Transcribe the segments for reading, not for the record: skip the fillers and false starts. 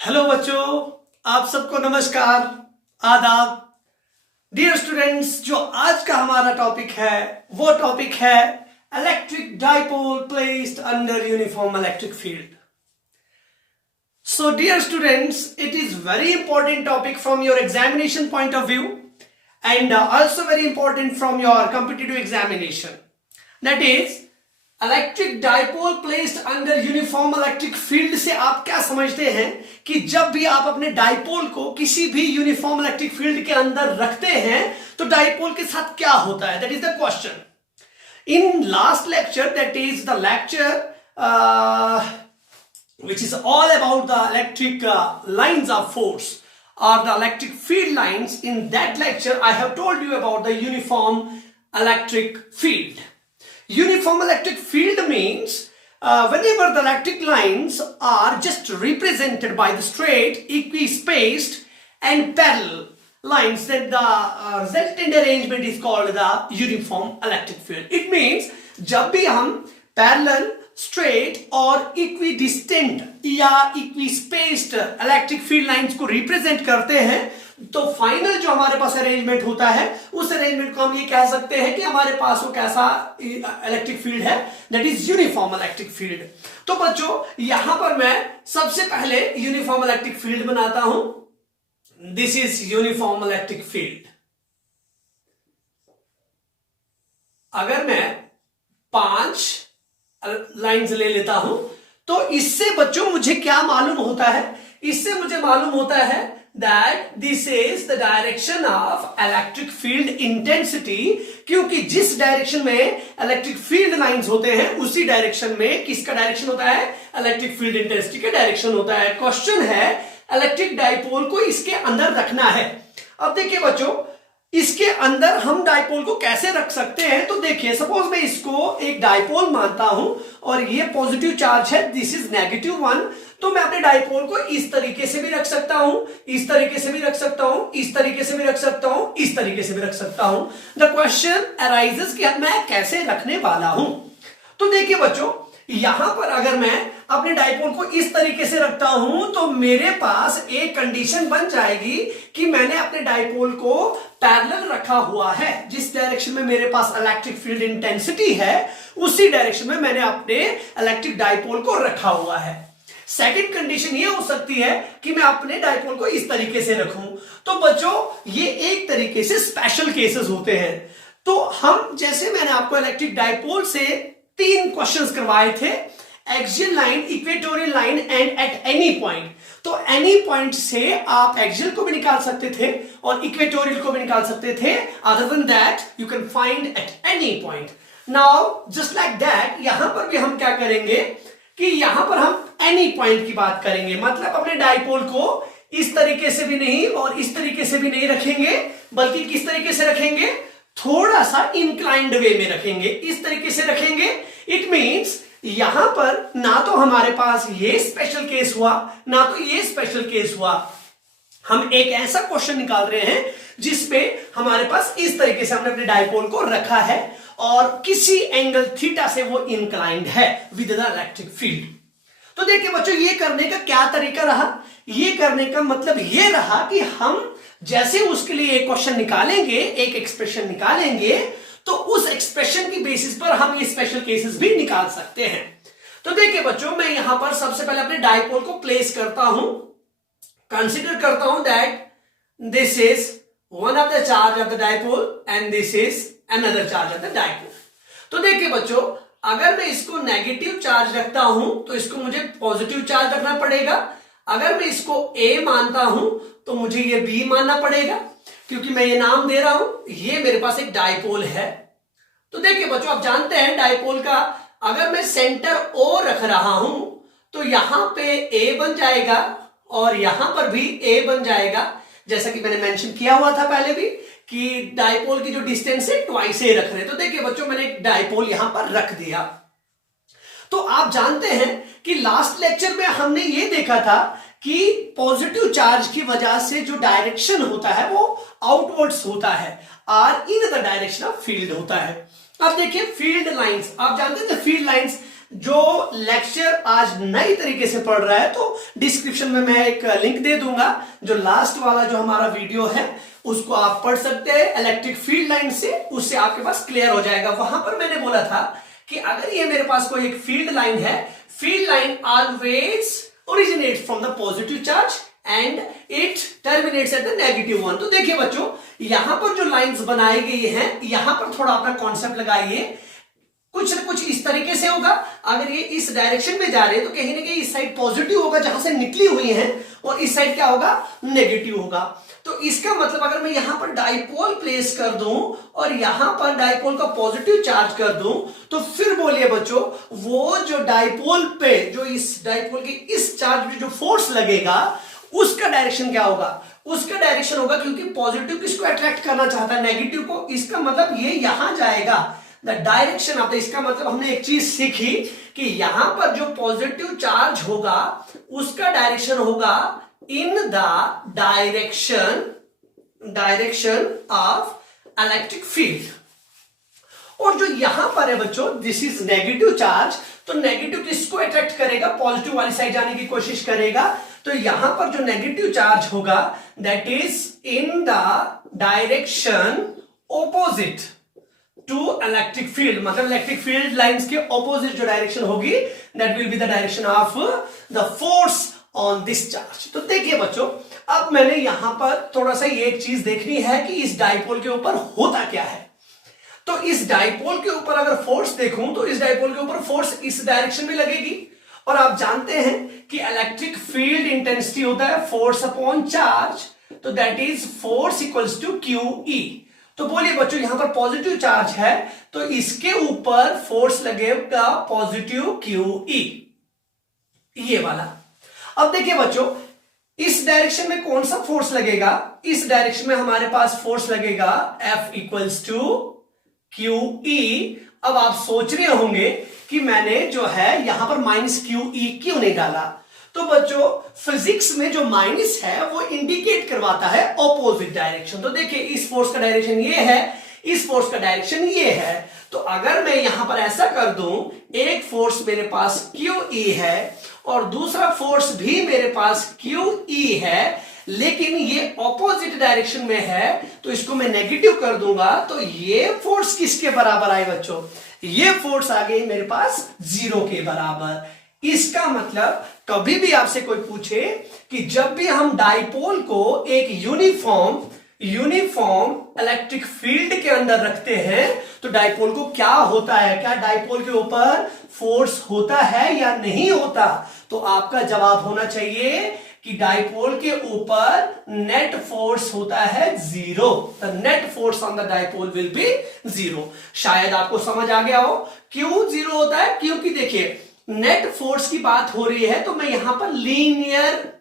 Hello बच्चों, आप सबको नमस्कार, आदाब। डियर स्टूडेंट्स, जो आज का हमारा टॉपिक है वो टॉपिक है electric dipole placed under uniform electric field. So dear students, it is very important topic from your examination point of view and also very important from your competitive examination. That is electric dipole placed under uniform electric field से आप क्या समझते हैं कि जब भी आप अपने डाइपोल को किसी भी यूनिफॉर्म इलेक्ट्रिक फील्ड के अंदर रखते हैं तो डाइपोल के साथ क्या होता है, that is the question. In last lecture, that is the lecture which is all about the electric lines of force or the electric field lines. In that lecture I have told you about the uniform electric field. Uniform electric field means whenever the electric lines are just represented by the straight, equispaced and parallel lines, then the resultant arrangement is called the uniform electric field. It means जब भी हम parallel, straight और equidistant या इक्विस्पेस्ड electric field lines को represent करते हैं तो final जो हमारे पास अरेंजमेंट होता है उस अरेंजमेंट को हम ये कह सकते हैं कि हमारे पास वो कैसा इलेक्ट्रिक फील्ड है, that is uniform electric field. तो बच्चों, यहां पर मैं सबसे पहले यूनिफॉर्म इलेक्ट्रिक फील्ड बनाता हूं। This is uniform electric field. अगर मैं 5 लाइंस ले लेता हूं तो इससे बच्चों मुझे क्या मालूम होता है, इससे मुझे मालूम होता है that this is the direction of electric field intensity, क्योंकि जिस डायरेक्शन में इलेक्ट्रिक फील्ड लाइंस होते हैं उसी डायरेक्शन में किसका डायरेक्शन होता है, इलेक्ट्रिक फील्ड इंटेंसिटी का डायरेक्शन होता है। क्वेश्चन है इलेक्ट्रिक डाइपोल को इसके अंदर रखना है। अब देखिए बच्चों, इसके अंदर हम डाइपोल को कैसे रख सकते हैं, तो देखिए सपोज मैं इसको एक डाइपोल मानता हूं और ये पॉजिटिव चार्ज है, दिस इज -1, तो मैं अपने डाइपोल को इस तरीके से भी रख सकता हूं, इस तरीके से भी रख सकता हूं, इस तरीके से भी रख सकता हूं, इस तरीके से भी रख सकता हूं। द क्वेश्चन अराइजेस कि मैं कैसे रखने वाला हूं। तो देखिए बच्चों, यहां पर अगर मैं अपने डाइपोल को इस तरीके से रखता हूं तो मेरे पास एक कंडीशन बन जाएगी कि मैंने अपने डाइपोल को पैरेलल रखा हुआ है। जिस डायरेक्शन में मेरे पास इलेक्ट्रिक फील्ड इंटेंसिटी है उसी डायरेक्शन में मैंने अपने इलेक्ट्रिक डाइपोल को रखा हुआ है। सेकंड कंडीशन ये हो सकती है कि मैं अपने डाइपोल को इस तरीके से रखूं। तो बच्चों, ये एक तरीके से स्पेशल केसेस होते हैं। तो हम, जैसे मैंने आपको इलेक्ट्रिक डाइपोल से 3 क्वेश्चंस करवाए थे, axial line, equatorial line and at any point. तो एनी पॉइंट से आप एक्सियल को भी निकाल सकते थे और इक्वेटोरियल को भी निकाल सकते थे। Other than that you can find at any point. Now just like that यहां पर भी हम क्या करेंगे कि यहां पर हम एनी पॉइंट की बात करेंगे, मतलब अपने डाइपोल को इस तरीके से भी नहीं और इस तरीके से भी नहीं रखेंगे, बल्कि किस तरीके से रखेंगे, थोड़ा सा इंक्लाइंड वे में रखेंगे, इस तरीके से रखेंगे। इट मींस यहां पर ना तो हमारे पास ये स्पेशल केस हुआ ना तो ये स्पेशल केस हुआ। हम एक ऐसा क्वेश्चन निकाल रहे हैं जिसमें हमारे पास इस तरीके से हमने अपने डाइपोल को रखा है और किसी एंगल थीटा से वो इंक्लाइंड है विद द इलेक्ट्रिक फील्ड। तो देखिए बच्चों, ये करने का क्या तरीका रहा, ये करने का मतलब ये रहा कि हम जैसे उसके लिए एक क्वेश्चन निकालेंगे, एक एक्सप्रेशन निकालेंगे, तो उस एक्सप्रेशन की बेसिस पर हम ये स्पेशल केसेस भी निकाल सकते हैं। तो देखिए बच्चों, मैं यहां पर सबसे पहले अपने डाइपोल को प्लेस करता हूं, कंसीडर करता हूं that this is one of the charge of the dipole and this is another charge of the dipole. तो देखिए बच्चों, अगर मैं इसको नेगेटिव चार्ज रखता हूं तो इसको मुझे पॉजिटिव चार्ज रखना पड़ेगा। अगर मैं इसको A मानता हूं तो मुझे ये B मानना पड़ेगा, क्योंकि मैं ये नाम दे रहा हूं, ये मेरे पास एक डाइपोल है। तो देखिए बच्चों, आप जानते हैं डाइपोल का अगर मैं सेंटर O रख रहा हूं तो यहां पे A बन जाएगा और यहां पर भी A बन जाएगा, जैसा कि मैंने मेंशन किया हुआ था पहले भी कि डाइपोल की जो डिस्टेंस है ट्वाइस A रख रहे हैं। तो देखिए बच्चों, मैंने एक डाइपोल यहां पर रख दिया। तो आप जानते हैं कि लास्ट लेक्चर में हमने ये देखा था कि पॉजिटिव चार्ज की वजह से जो डायरेक्शन होता है वो आउटवर्ड्स होता है और इन द डायरेक्शन ऑफ फील्ड होता है। अब देखिए फील्ड लाइंस, आप जानते हैं फील्ड लाइंस जो लेक्चर आज नई तरीके से पढ़ रहा है तो डिस्क्रिप्शन में मैं एक लिंक दे दूंगा, जो लास्ट वाला जो हमारा वीडियो है उसको आप पढ़ सकते हैं इलेक्ट्रिक फील्ड लाइन से, उससे आपके पास क्लियर हो जाएगा। वहां पर मैंने बोला था कि अगर ये मेरे पास कोई एक फील्ड लाइन है, field line always originates from the positive charge and it terminates at the negative one. तो देखिए बच्चों, यहां पर जो लाइंस बनाई गई हैं, यहां पर थोड़ा अपना कॉन्सेप्ट लगाइए, कुछ ना कुछ इस तरीके से होगा। अगर ये इस डायरेक्शन में जा रहे हैं तो कहीं ना कहीं इस साइड पॉजिटिव होगा जहां से निकली हुई है, और इस साइड क्या होगा, नेगेटिव होगा। तो इसका मतलब अगर मैं यहां पर डाइपोल प्लेस कर दूं और यहां पर डाइपोल का पॉजिटिव चार्ज कर दूं, तो फिर बोलिए बच्चों, वो जो डाइपोल पे, जो इस डाइपोल की इस चार्ज में जो फोर्स लगेगा उसका डायरेक्शन क्या होगा, उसका डायरेक्शन होगा, क्योंकि पॉजिटिव किसको अट्रैक्ट करना चाहता है, नेगेटिव को, इसका मतलब ये यहां जाएगा, द डायरेक्शन ऑफ द, इसका मतलब हमने एक चीज सीखी कि यहां पर जो पॉजिटिव चार्ज होगा उसका डायरेक्शन होगा in the direction of electric field. और जो यहां पर है बच्चों, दिस इज नेगेटिव चार्ज, तो नेगेटिव किसको अट्रैक्ट करेगा, पॉजिटिव वाली साइड जाने की कोशिश करेगा। तो यहां पर जो नेगेटिव चार्ज होगा that is in the direction opposite to electric field, मतलब इलेक्ट्रिक फील्ड लाइंस के ऑपोजिट जो डायरेक्शन होगी that will be the direction of the force on this charge. तो देखिए बच्चों, अब मैंने यहां पर थोड़ा सा ये एक चीज देखनी है कि इस डाइपोल के ऊपर होता क्या है। तो इस डाइपोल के ऊपर अगर फोर्स देखूं तो इस डाइपोल के ऊपर फोर्स इस डायरेक्शन में लगेगी, और आप जानते हैं कि इलेक्ट्रिक फील्ड इंटेंसिटी होता है फोर्स अपॉन चार्ज, तो that is force equals to QE। तो बोलिए बच्चों, यहां पर पॉजिटिव चार्ज है तो इसके ऊपर फोर्स लगेगा पॉजिटिव QE, ये वाला। अब देखिए बच्चों, इस डायरेक्शन में कौन सा फोर्स लगेगा, इस डायरेक्शन में हमारे पास फोर्स लगेगा F इक्वल्स टू QE। अब आप सोच रहे होंगे कि मैंने जो है यहां पर माइनस QE क्यों नहीं डाला। तो बच्चों, फिजिक्स में जो माइनस है वो इंडिकेट करवाता है ऑपोजिट डायरेक्शन। तो देखिए, इस फोर्स का डायरेक्शन ये है, इस फोर्स का डायरेक्शन ये है। तो अगर मैं यहां पर ऐसा कर दूं, एक फोर्स मेरे पास QE है और दूसरा फोर्स भी मेरे पास QE है, लेकिन ये ऑपोजिट डायरेक्शन में है, तो इसको मैं नेगेटिव कर दूंगा, तो ये फोर्स किसके बराबर आए बच्चों, ये फोर्स आ गई मेरे पास 0 के बराबर। इसका मतलब कभी भी आपसे कोई पूछे कि जब भी हम डाइपोल को एक यूनिफॉर्म इलेक्ट्रिक फील्ड के अंदर रखते हैं तो डाइपोल को क्या होता है, क्या डाइपोल के ऊपर फोर्स होता है या नहीं होता, तो आपका जवाब होना चाहिए कि डाइपोल के ऊपर नेट फोर्स होता है 0। The net force on the dipole will be 0। शायद आपको समझ आ गया हो क्यों 0 होता है, क्योंकि देखिए नेट फोर्स की बात हो रही है तो मैं यहां पर लीनियर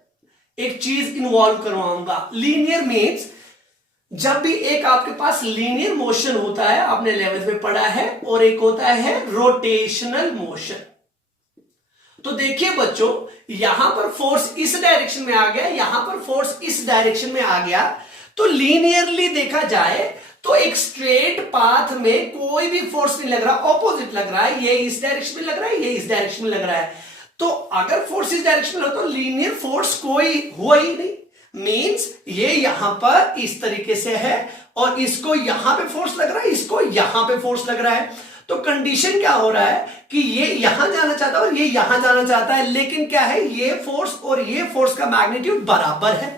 एक चीज इन्वॉल्व करवाऊंगा। लीनियर मीन्स जब भी एक आपके पास लीनियर मोशन होता है, आपने 11th में पढ़ा है, और एक होता है रोटेशनल मोशन। तो देखिए बच्चों, यहां पर फोर्स इस डायरेक्शन में आ गया, यहां पर फोर्स इस डायरेक्शन में आ गया, तो लीनियरली देखा जाए तो एक स्ट्रेट पाथ में कोई भी फोर्स नहीं लग रहा, ऑपोजिट लग रहा है, ये इस डायरेक्शन में लग रहा है, ये इस डायरेक्शन में लग रहा है। तो अगर फोर्स इस डायरेक्शन में हो तो लीनियर फोर्स कोई हुआ ही नहीं, मींस ये यहां पर इस तरीके से है और इसको यहां पे फोर्स लग रहा है, इसको यहां पे फोर्स लग रहा है। तो कंडीशन क्या हो रहा है कि ये यहां जाना चाहता है और ये यहां जाना चाहता है, लेकिन क्या है, ये फोर्स और ये फोर्स का मैग्नीट्यूड बराबर है।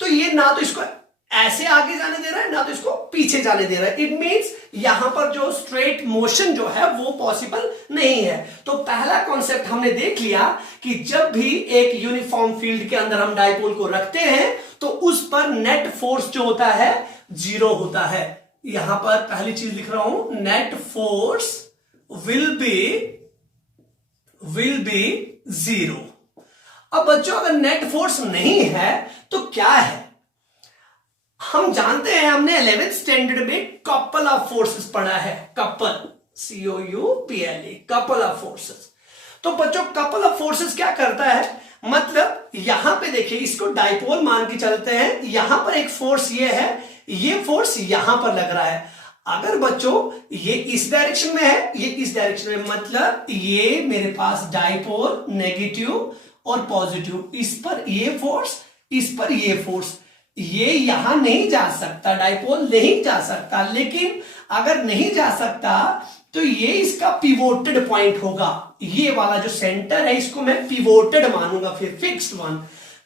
तो ये ना तो इसको ऐसे आगे जाने दे रहा है, ना तो इसको पीछे जाने दे रहा है। इट मींस यहां पर जो स्ट्रेट मोशन जो है वो पॉसिबल नहीं है। तो पहला कॉन्सेप्ट हमने देख लिया कि जब भी एक यूनिफॉर्म फील्ड के अंदर हम डाइपोल को रखते हैं तो उस पर नेट फोर्स जो होता है 0 होता है। यहां पर पहली चीज लिख रहा हूं, नेट फोर्स विल बी 0। अब बच्चों, अगर नेट फोर्स नहीं है तो क्या है, हम जानते हैं, हमने 11th स्टैंडर्ड में कपल ऑफ फोर्सेस पढ़ा है, couple, COUPLE, couple of forces. तो बच्चों, कपल ऑफ फोर्सेस क्या करता है, मतलब यहां पे देखिए, इसको डाइपोल मान के चलते हैं, यहां पर एक फोर्स ये है, ये फोर्स यहां पर लग रहा है। अगर बच्चों ये इस डायरेक्शन में है, ये इस डायरेक्शन में, मतलब ये मेरे पास डाइपोल नेगेटिव और पॉजिटिव, इस पर ये फोर्स, इस पर ये फोर्स, ये यहां नहीं जा सकता, डाइपोल नहीं जा सकता। लेकिन अगर नहीं जा सकता तो ये इसका पिवोटेड पॉइंट होगा, ये वाला जो सेंटर है इसको मैं पिवोटेड मानूंगा, फिर फिक्स्ड वन।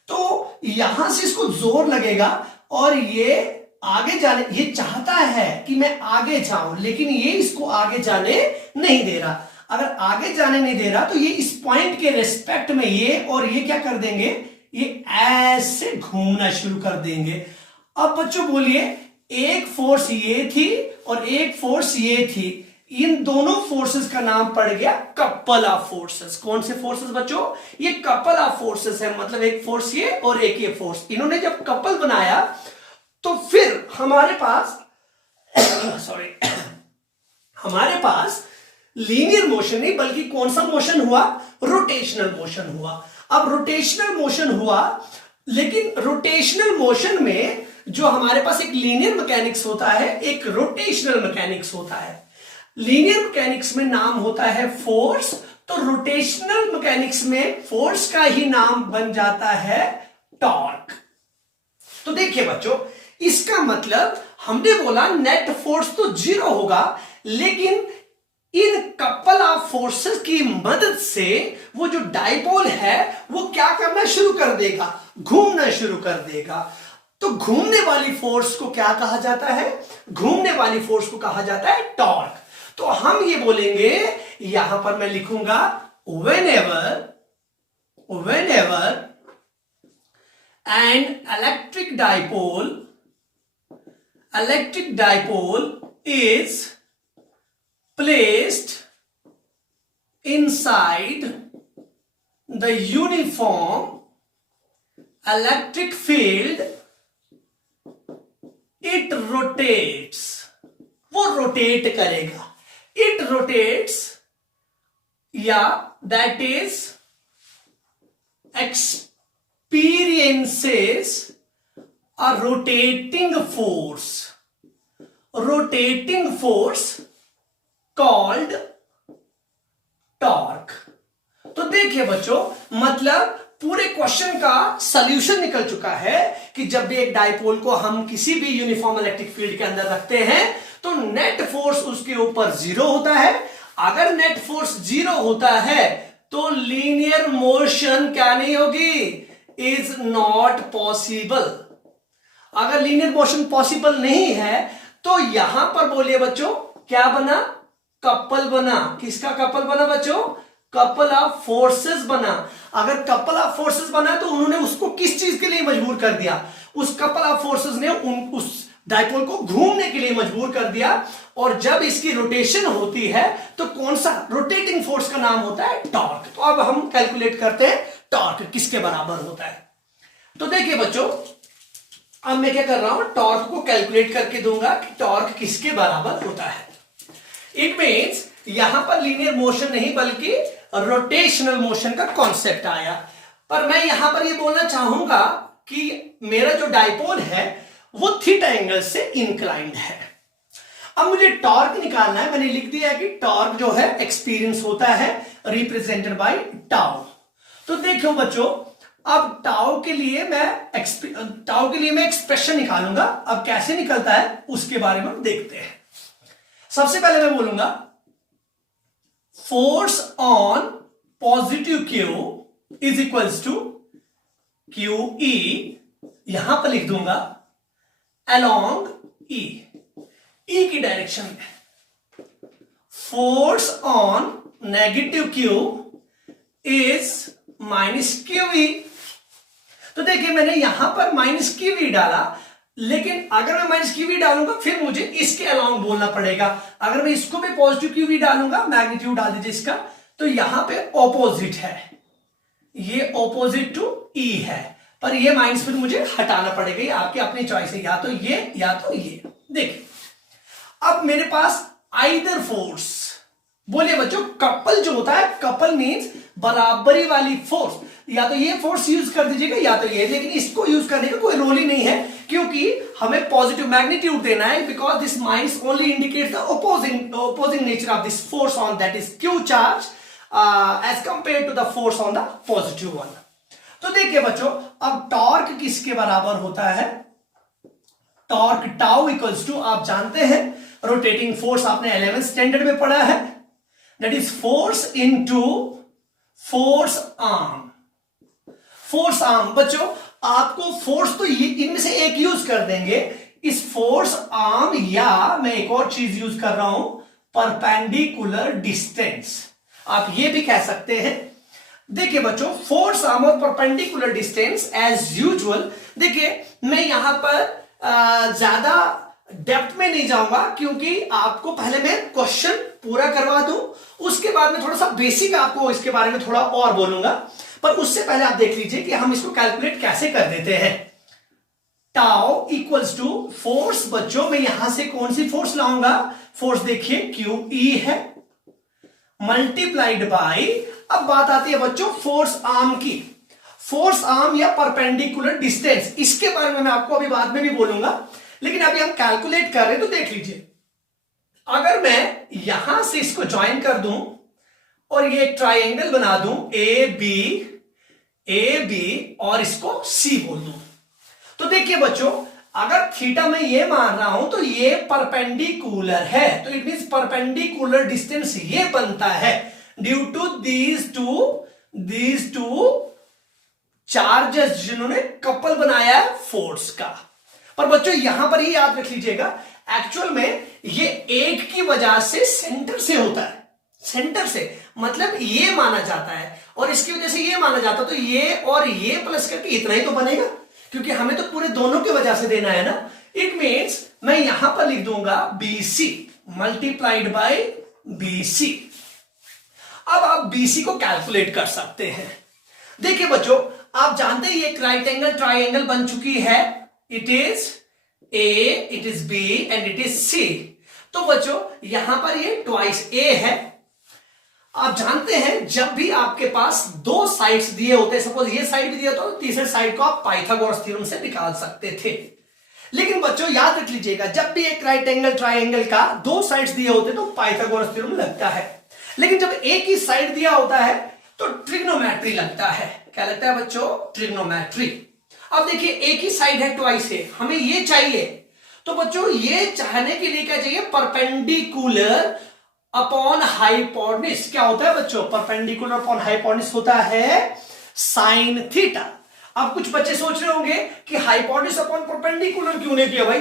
तो यहां से इसको जोर लगेगा और ये आगे जाने, ये चाहता है कि मैं आगे जाऊं, लेकिन ये इसको आगे जाने नहीं दे रहा। अगर आगे जाने नहीं दे रहा तो ये इस पॉइंट के रिस्पेक्ट में ये और ये क्या कर देंगे, ये ऐसे घूमना शुरू कर देंगे। अब बच्चों बोलिए, एक फोर्स ये थी और एक फोर्स ये थी, इन दोनों फोर्सेस का नाम पड़ गया कपल ऑफ फोर्सेस। कौन से फोर्सेस बच्चों, ये कपल ऑफ फोर्सेस है, मतलब एक फोर्स ये और एक ये फोर्स, इन्होंने जब कपल बनाया तो फिर हमारे पास सॉरी हमारे पास लीनियर मोशन नहीं बल्कि कौन सा मोशन हुआ, रोटेशनल मोशन हुआ। अब रोटेशनल मोशन हुआ, लेकिन रोटेशनल मोशन में जो हमारे पास एक लीनियर मैकेनिक्स होता है, एक रोटेशनल मैकेनिक्स होता है। लीनियर मैकेनिक्स में नाम होता है फोर्स, तो रोटेशनल मैकेनिक्स में फोर्स का ही नाम बन जाता है टॉर्क। तो देखिए बच्चों, इसका मतलब हमने बोला नेट फोर्स तो 0 होगा, लेकिन इन कपल ऑफ फोर्सेस की मदद से वो जो डाइपोल है वो क्या करना शुरू कर देगा, घूमना शुरू कर देगा। तो घूमने वाली फोर्स को क्या कहा जाता है, घूमने वाली फोर्स को कहा जाता है टॉर्क। तो हम ये बोलेंगे, यहां पर मैं लिखूंगा whenever an electric dipole is placed inside the uniform electric field, it rotates, वो रोटेट करेगा, it rotates, या that is experiences a rotating force called torque। तो देखिए बच्चों, मतलब पूरे क्वेश्चन का सॉल्यूशन निकल चुका है कि जब भी एक डाइपोल को हम किसी भी यूनिफॉर्म इलेक्ट्रिक फील्ड के अंदर रखते हैं तो नेट फोर्स उसके ऊपर 0 होता है। अगर नेट फोर्स 0 होता है तो लीनियर मोशन क्या नहीं होगी, इज नॉट पॉसिबल। अगर लीनियर मोशन पॉसिबल नहीं है तो यहां पर बोलिए बच्चों क्या बना, कपल बना। किसका कपल बना बच्चों, कपल ऑफ फोर्सेस बना। अगर कपल ऑफ फोर्सेस बना तो उन्होंने उसको किस चीज के लिए मजबूर कर दिया, उस कपल ऑफ फोर्सेस ने उस डाइपोल को घूमने के लिए मजबूर कर दिया। और जब इसकी रोटेशन होती है तो कौन सा रोटेटिंग फोर्स का नाम होता है, टॉर्क। तो अब हम कैलकुलेट करते हैं टॉर्क किसके बराबर होता है। तो देखिए बच्चों, अब मैं क्या कर रहा हूं, टॉर्क को कैलकुलेट करके दूंगा कि टॉर्क किसके बराबर होता है। इट मीन्स यहां पर लीनियर मोशन नहीं बल्कि रोटेशनल मोशन का कॉन्सेप्ट आया। पर मैं यहां पर ये बोलना चाहूंगा कि मेरा जो डाइपोल है वो थीटा एंगल से इंक्लाइंड है। अब मुझे टॉर्क निकालना है। मैंने लिख दिया कि टॉर्क जो है एक्सपीरियंस होता है रिप्रेजेंटेड बाय टाउ। तो देखो बच्चों, अब टाउ के लिए मैं एक्सप्रेशन निकालूंगा। अब कैसे निकलता है उसके बारे में देखते हैं। सबसे पहले मैं बोलूंगा force on positive Q is equals to Q E, यहां पर लिख दूंगा अलोंग ई, ई की डायरेक्शन में। Force on negative Q is minus Q E. तो देखिए मैंने यहां पर माइनस क्यू ई डाला, लेकिन अगर मैं माइनस क्यू वी डालूंगा फिर मुझे इसके अलाउंग बोलना पड़ेगा। अगर मैं इसको भी पॉजिटिव क्यू वी डालूंगा, मैग्नीट्यूड डाल दीजिए इसका, तो यहां पे ऑपोजिट है, ये ऑपोजिट टू ई है, पर ये माइनस फिर मुझे हटाना पड़ेगा। ये आपकी अपनी चॉइस है, या तो ये या तो ये। देखिए अब मेरे पास आइदर फोर्स, बोलिए बच्चों कपल जो होता है, कपल मीन्स बराबरी वाली फोर्स। या तो ये फोर्स यूज कर दीजिएगा या तो ये, लेकिन इसको यूज करने का कोई रोल ही नहीं है, क्योंकि हमें पॉजिटिव मैग्नीट्यूड देना है, because this minus only indicate the opposing nature of this force on that is Q charge as compare to the force on the positive one. तो देखिए बच्चों, अब टॉर्क किसके बराबर होता है? टॉर्क टाउ इक्वल्स टू, आप जानते हैं रोटेटिंग फोर्स आपने 11th स्टैंडर्ड में पढ़ा है, that is force into force arm. Force arm बच्चों, आपको फोर्स तो इनमें से एक यूज कर देंगे, इस फोर्स आर्म, या मैं एक और चीज यूज कर रहा हूं, परपेंडिकुलर डिस्टेंस, आप ये भी कह सकते हैं। देखिए बच्चों, फोर्स आर्म और परपेंडिकुलर डिस्टेंस एज यूजुअल, देखिए मैं यहां पर ज्यादा डेप्थ में नहीं जाऊंगा, क्योंकि आपको पहले मैं क्वेश्चन पूरा करवा दूं, उसके बाद में थोड़ा सा बेसिक आपको इसके बारे में थोड़ा और बोलूंगा, पर उससे पहले आप देख लीजिए कि हम इसको कैलकुलेट कैसे कर देते हैं। टाउ इक्वल्स टू फोर्स, बच्चों मैं यहां से कौन सी फोर्स लाऊंगा? फोर्स देखिए क्यू ई है, मल्टीप्लाइड बाय, अब बात आती है बच्चों फोर्स आर्म की। फोर्स आर्म या परपेंडिकुलर डिस्टेंस, इसके बारे में मैं आपको अभी बाद में भी बोलूंगा, लेकिन अभी हम कैलकुलेट कर रहे हैं। तो देख लीजिए, अगर मैं यहां से इसको ज्वाइन कर दूं और ये एक ट्राइंगल बना दूं, ए बी और इसको सी बोल दूं, तो देखिए बच्चों, अगर थीटा में ये मान रहा हूं तो ये परपेंडिकुलर है, तो इट मींस परपेंडिकुलर डिस्टेंस ये बनता है due to these two charges जिन्होंने कपल बनाया है फोर्स का। पर बच्चों यहां पर ये याद रख लीजिएगा, एक्चुअल में ये एक की वजह से सेंटर से होता है, सेंटर से मतलब ये माना जाता है, और इसकी वजह से ये माना जाता है, तो ये और ये प्लस करके इतना ही तो बनेगा, क्योंकि हमें तो पूरे दोनों की वजह से देना है ना। इट मीन्स मैं यहां पर लिख दूंगा BC मल्टीप्लाइड बाय BC। अब आप BC को कैलकुलेट कर सकते हैं। देखिए बच्चों, आप जानते हैं ये एक राइट एंगल ट्राइंगल बन चुकी है, it is A, it is B and it is C। तो बच्चों यहां पर ये ट्वाइस A है। आप जानते हैं जब भी आपके पास दो साइड्स दिए होते हैं, सपोज ये साइड भी दिया तो तीसरे साइड को आप पाइथागोरस थ्योरम से निकाल सकते थे। लेकिन बच्चों याद रख लीजिएगा, जब भी एक राइट एंगल ट्राइंगल का दो साइड्स दिए होते तो पाइथागोरस थ्योरम लगता है, लेकिन जब एक ही साइड दिया होता है तो ट्रिग्नोमेट्री लगता है। क्या लगता है बच्चों? ट्रिग्नोमेट्री। अब देखिए एक ही साइड है, ट्वाइस है, हमें ये चाहिए, तो बच्चों ये चाहने के लिए क्या चाहिए? Perpendicular upon hypotenuse. क्या होता है बच्चों? परपेंडिकुलर अपॉन हाइपोटेन्यूज होता है साइन थीटा। अब कुछ बच्चे सोच रहे होंगे कि हाइपोटेन्यूज अपॉन परपेंडिकुलर क्यों नहीं किया? भाई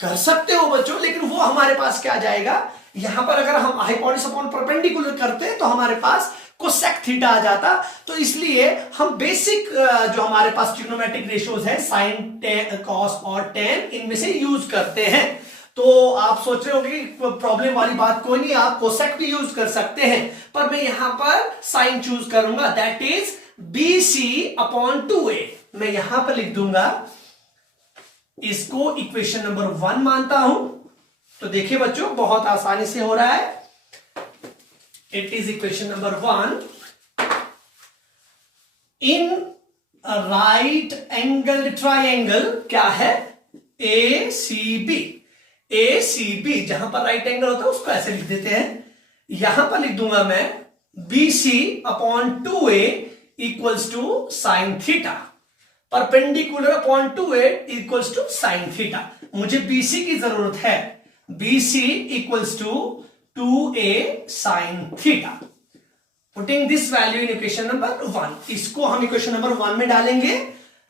कर सकते हो बच्चों, लेकिन वो हमारे पास क्या जाएगा, यहां पर अगर हम हाइपोटेन्यूज अपॉन परपेंडिकुलर करते तो हमारे पास कोसेक थीटा आ जाता। तो इसलिए हम बेसिक जो हमारे पास ट्रिग्नोमेट्रिक रेशियोज है, साइन, टेन, कॉस और टेन, इनमें से यूज करते हैं। तो आप सोच रहे होंगे कि प्रॉब्लम वाली बात कोई नहीं, आप कोसेक भी यूज कर सकते हैं, पर मैं यहां पर साइन चूज करूंगा, that is BC upon 2A। मैं यहां पर लिख दूंगा, इसको इक्वेशन नंबर 1 मानता हूं। तो देखिए बच्चों बहुत आसानी से हो रहा है, it is equation number 1 in right angle triangle. क्या है? ACB। ACB जहां पर राइट एंगल होता है उसको ऐसे लिख देते हैं, यहां पर लिख दूंगा मैं BC upon 2A equals to sine theta, perpendicular upon 2A equals to sine theta. मुझे BC की जरूरत है, BC equals to 2A sine theta. Putting this value in equation number 1, इसको हम इक्वेशन नंबर 1 में डालेंगे,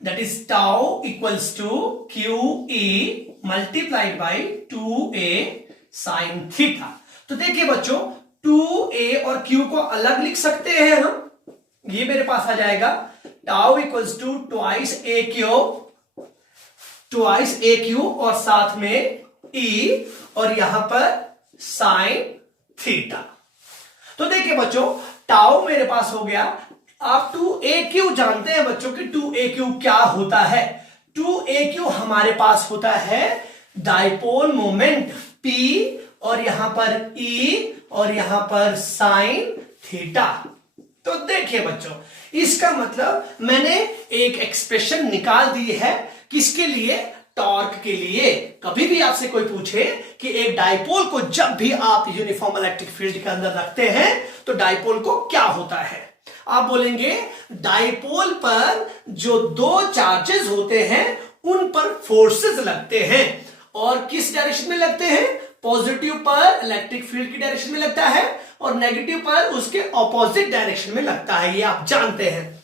that is tau equals to QE multiplied by 2A sine theta. तो देखिए बच्चों 2A और Q को अलग लिख सकते हैं हम, ये मेरे पास आ जाएगा tau equals to twice A Q और साथ में E और यहां पर साइन थीटा। तो देखिए बच्चों टाउ मेरे पास हो गया। आप 2AQ जानते हैं बच्चों कि 2AQ क्या होता है? 2AQ हमारे पास होता है डाइपोल मोमेंट P और यहां पर E और यहां पर साइन थीटा। तो देखिए बच्चों, इसका मतलब मैंने एक एक्सप्रेशन निकाल दी है किसके लिए, टॉर्क के लिए। कभी भी आपसे कोई पूछे कि एक डाइपोल को जब भी आप यूनिफॉर्म इलेक्ट्रिक फील्ड के अंदर रखते हैं तो डाइपोल को क्या होता है, आप बोलेंगे डाइपोल पर जो दो चार्जेस होते हैं उन पर फोर्सेस लगते हैं, और किस डायरेक्शन में लगते हैं, पॉजिटिव पर इलेक्ट्रिक फील्ड की डायरेक्शन में लगता है और नेगेटिव पर उसके ऑपोजिट डायरेक्शन में लगता है, ये आप जानते हैं।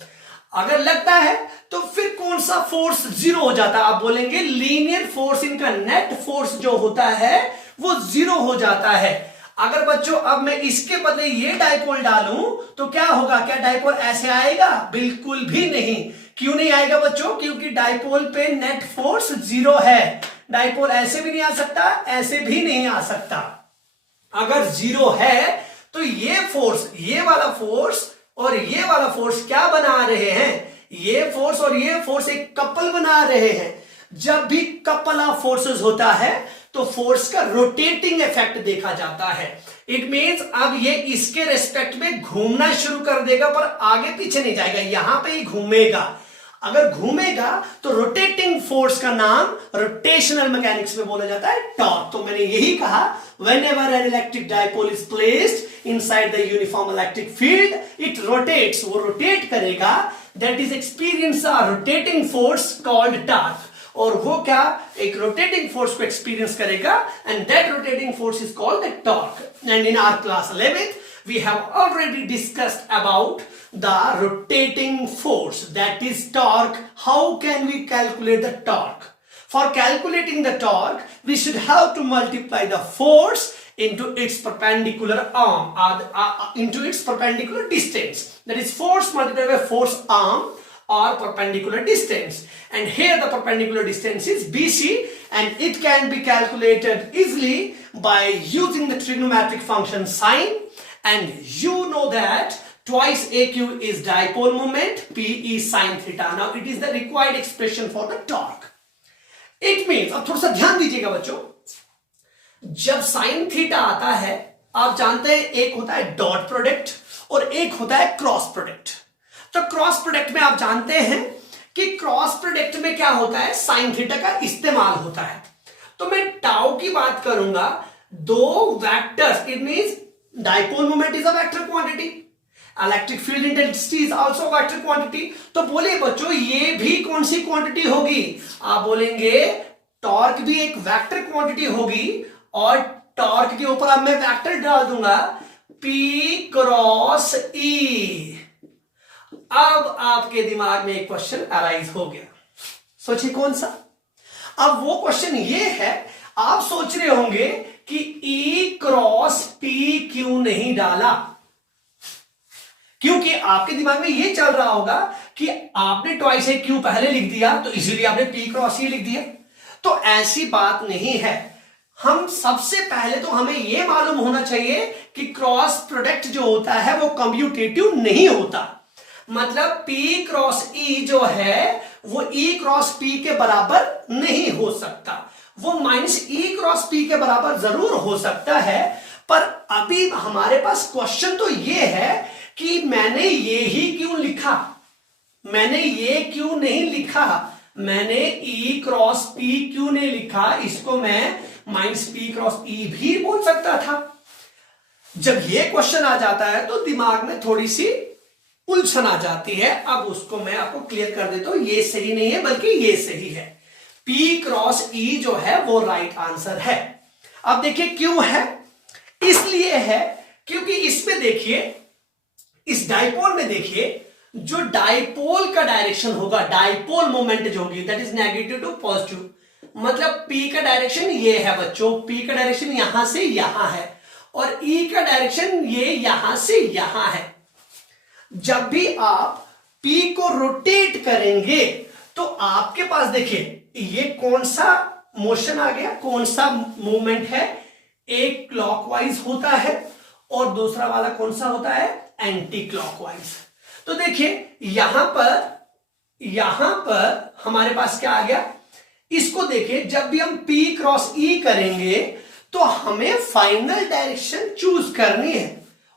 अगर लगता है तो फिर कौन सा फोर्स जीरो हो जाता है, आप बोलेंगे लीनियर फोर्स, इनका नेट फोर्स जो होता है वो जीरो हो जाता है। अगर बच्चों अब मैं इसके बदले ये डाइपोल डालूं तो क्या होगा, क्या डाइपोल ऐसे आएगा, बिल्कुल भी नहीं। क्यों नहीं आएगा बच्चों, क्योंकि डाइपोल पे नेट फोर्स जीरो है। डाइपोल ऐसे भी नहीं आ सकता, ऐसे भी नहीं आ सकता। अगर जीरो है तो ये फोर्स, ये वाला फोर्स और ये वाला फोर्स क्या बना रहे हैं, ये फोर्स और ये फोर्स एक कपल बना रहे हैं। जब भी कपल ऑफ फोर्सेस होता है तो फोर्स का रोटेटिंग इफेक्ट देखा जाता है। इट मींस अब ये इसके रेस्पेक्ट में घूमना शुरू कर देगा पर आगे पीछे नहीं जाएगा, यहां पे ही घूमेगा। अगर घूमेगा तो रोटेटिंग फोर्स का नाम रोटेशनल मैकेनिक्स में बोला जाता है टॉर्क। तो मैंने यही कहा, whenever an electric dipole is placed inside the uniform electric field, it rotates, वो रोटेट करेगा, that is experience a rotating force called torque। और वो क्या, एक रोटेटिंग फोर्स को एक्सपीरियंस करेगा, and that rotating force is called the torque। And in our class 11th we have already discussed about the rotating force, that is torque. How can we calculate the torque? For calculating the torque, we should have to multiply the force into its perpendicular arm, into its perpendicular distance. That is force multiplied by force arm or perpendicular distance. And here the perpendicular distance is BC, and it can be calculated easily by using the trigonometric function sine. And you know that twice AQ is dipole moment, P is sine theta. Now it is the required expression for the torque. It means, अब थोड़ा सा ध्यान दीजिएगा बच्चों, जब sine theta आता है आप जानते हैं एक होता है डॉट प्रोडक्ट और एक होता है क्रॉस प्रोडक्ट। तो क्रॉस प्रोडक्ट में आप जानते हैं कि क्रॉस प्रोडक्ट में क्या होता है, साइन थीटा का इस्तेमाल होता है। तो मैं टाउ की बात करूंगा, दो vectors, it means dipole moment is a vector quantity, electric field intensity is also vector quantity. तो बोलिए बच्चों ये भी कौन सी क्वांटिटी होगी, आप बोलेंगे टॉर्क भी एक वेक्टर क्वांटिटी होगी, और टॉर्क के ऊपर अब मैं वेक्टर डाल दूंगा P क्रॉस E। अब आपके दिमाग में एक क्वेश्चन अराइज हो गया, सोचिए कौन सा। अब वो क्वेश्चन ये है, आप सोच रहे होंगे कि E क्रॉस P क्यों नहीं डाला, क्योंकि आपके दिमाग में ये चल रहा होगा कि आपने ट्वाइस ए क्यू पहले लिख दिया तो इसीलिए आपने P क्रॉस E लिख दिया। तो ऐसी बात नहीं है। हम सबसे पहले तो हमें यह मालूम होना चाहिए कि क्रॉस प्रोडक्ट जो होता है वो कम्यूटेटिव नहीं होता। मतलब P क्रॉस E जो है वो E क्रॉस P के बराबर नहीं हो सकता, वो माइनस E क्रॉस P के बराबर जरूर हो सकता है। पर अभी हमारे पास क्वेश्चन तो ये है कि मैंने ये ही क्यों लिखा, मैंने ये क्यों नहीं लिखा, मैंने E क्रॉस P क्यों नहीं लिखा, इसको मैं माइनस P क्रॉस E भी बोल सकता था। जब ये क्वेश्चन आ जाता है तो दिमाग में थोड़ी सी उलझन आ जाती है। अब उसको मैं आपको क्लियर कर देता हूं, ये सही नहीं है बल्कि ये सही है। P क्रॉस E जो है वो राइट आंसर है। अब देखिए क्यों है, इसलिए है क्योंकि इसमें देखिए, इस डाइपोल में देखिए, जो डाइपोल का डायरेक्शन होगा, डाइपोल मोमेंट जो होगी that is negative to positive. मतलब P का डायरेक्शन ये है बच्चों, P का डायरेक्शन यहां से यहां है और E का डायरेक्शन ये यहां से यहां है। जब भी आप P को रोटेट करेंगे तो आपके पास देखिए ये कौन सा मोशन आ गया, कौन सा मूवमेंट है, एक क्लॉकवाइज होता है और दूसरा वाला कौन सा होता है, एंटी क्लॉकवाइज। तो देखिए यहां पर हमारे पास क्या आ गया, इसको देखिए, जब भी हम P क्रॉस E करेंगे तो हमें फाइनल डायरेक्शन चूज करनी है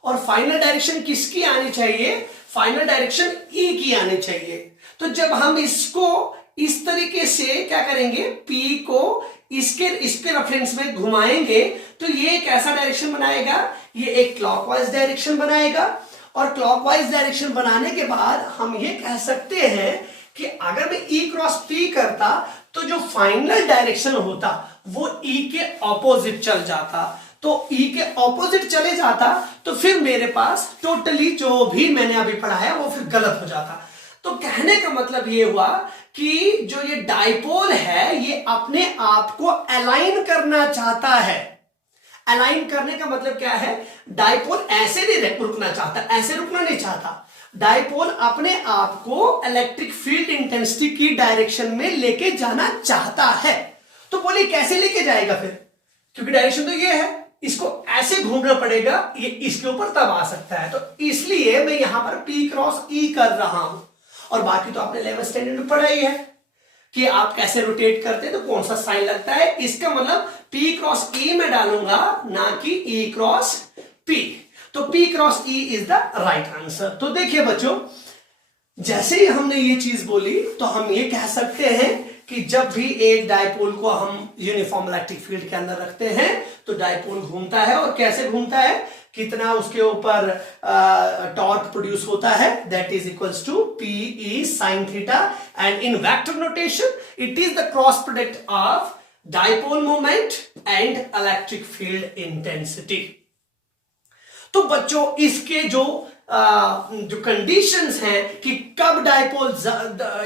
और फाइनल डायरेक्शन किसकी आनी चाहिए? फाइनल डायरेक्शन ई की आनी चाहिए। तो जब हम इसको इस तरीके से क्या करेंगे, पी को इसके रेफरेंस में घुमाएंगे तो ये एक ऐसा डायरेक्शन बनाएगा, ये एक क्लॉकवाइज डायरेक्शन बनाएगा। और क्लॉकवाइज डायरेक्शन बनाने के बाद हम ये कह सकते हैं कि अगर मैं ई क्रॉस पी करता तो जो फाइनल डायरेक्शन होता वो ई के ऑपोजिट चल जाता। तो ई के ऑपोजिट चले जाता तो फिर मेरे पास टोटली जो भी मैंने अभी पढ़ाया वो फिर गलत हो जाता। तो कहने का मतलब ये हुआ कि जो ये डाइपोल है ये अपने आप को अलाइन करना चाहता है। अलाइन करने का मतलब क्या है? डाइपोल ऐसे नहीं रुकना चाहता, ऐसे रुकना नहीं चाहता। डाइपोल अपने आप को इलेक्ट्रिक फील्ड इंटेंसिटी की डायरेक्शन में लेके जाना चाहता है। तो बोलिए कैसे लेके जाएगा फिर? क्योंकि डायरेक्शन तो ये है, इसको ऐसे घूमना पड़ेगा, ये इसके ऊपर तब आ सकता है। तो इसलिए मैं यहां पर P क्रॉस E कर रहा हूं। और बाकी तो आपने 11th स्टैंडर्ड में पढ़ा ही है कि आप कैसे रोटेट करते हैं तो कौन सा साइन लगता है। इसका मतलब P क्रॉस E में डालूंगा, ना कि E क्रॉस P। तो P cross E is the right answer. तो देखिए बच्चों, जैसे ही हमने ये चीज बोली तो हम ये कह सकते हैं कि जब भी एक डायपोल को हम यूनिफॉर्म इलेक्ट्रिक फील्ड के अंदर रखते हैं तो डायपोल घूमता है। और कैसे घूमता है, कितना उसके ऊपर टॉर्क प्रोड्यूस होता है, that is equals to PE sin थीटा। And in vector notation it is the cross product of dipole moment and electric field intensity. तो बच्चों इसके जो कंडीशंस हैं कि कब डायपोल,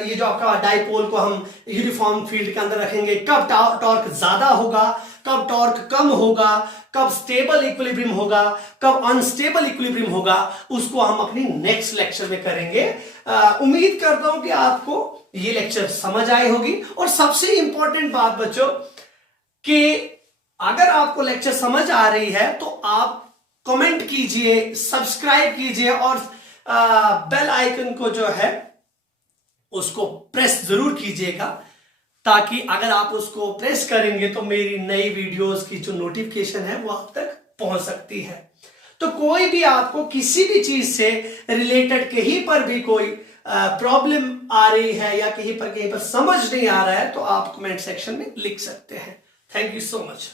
ये जो आपका डायपोल को हम यूनिफॉर्म फील्ड के अंदर रखेंगे, कब टॉर्क ज्यादा होगा, कब टॉर्क कम होगा, कब स्टेबल इक्विलिब्रियम होगा, कब अनस्टेबल इक्विलिब्रियम होगा, उसको हम अपनी नेक्स्ट लेक्चर में करेंगे। उम्मीद करता हूं कि आपको ये लेक्चर समझ आई होगी। और सबसे इंपॉर्टेंट बात बच्चों कि अगर आपको लेक्चर समझ आ रही है तो आप कमेंट कीजिए, सब्सक्राइब कीजिए और बेल आइकन को जो है उसको प्रेस जरूर कीजिएगा, ताकि अगर आप उसको प्रेस करेंगे तो मेरी नई वीडियोस की जो नोटिफिकेशन है वो आप तक पहुंच सकती है। तो कोई भी आपको किसी भी चीज से रिलेटेड कहीं पर भी कोई प्रॉब्लम आ रही है या कहीं पर समझ नहीं आ रहा है तो आप कमेंट सेक्शन में लिख सकते हैं। Thank you so much.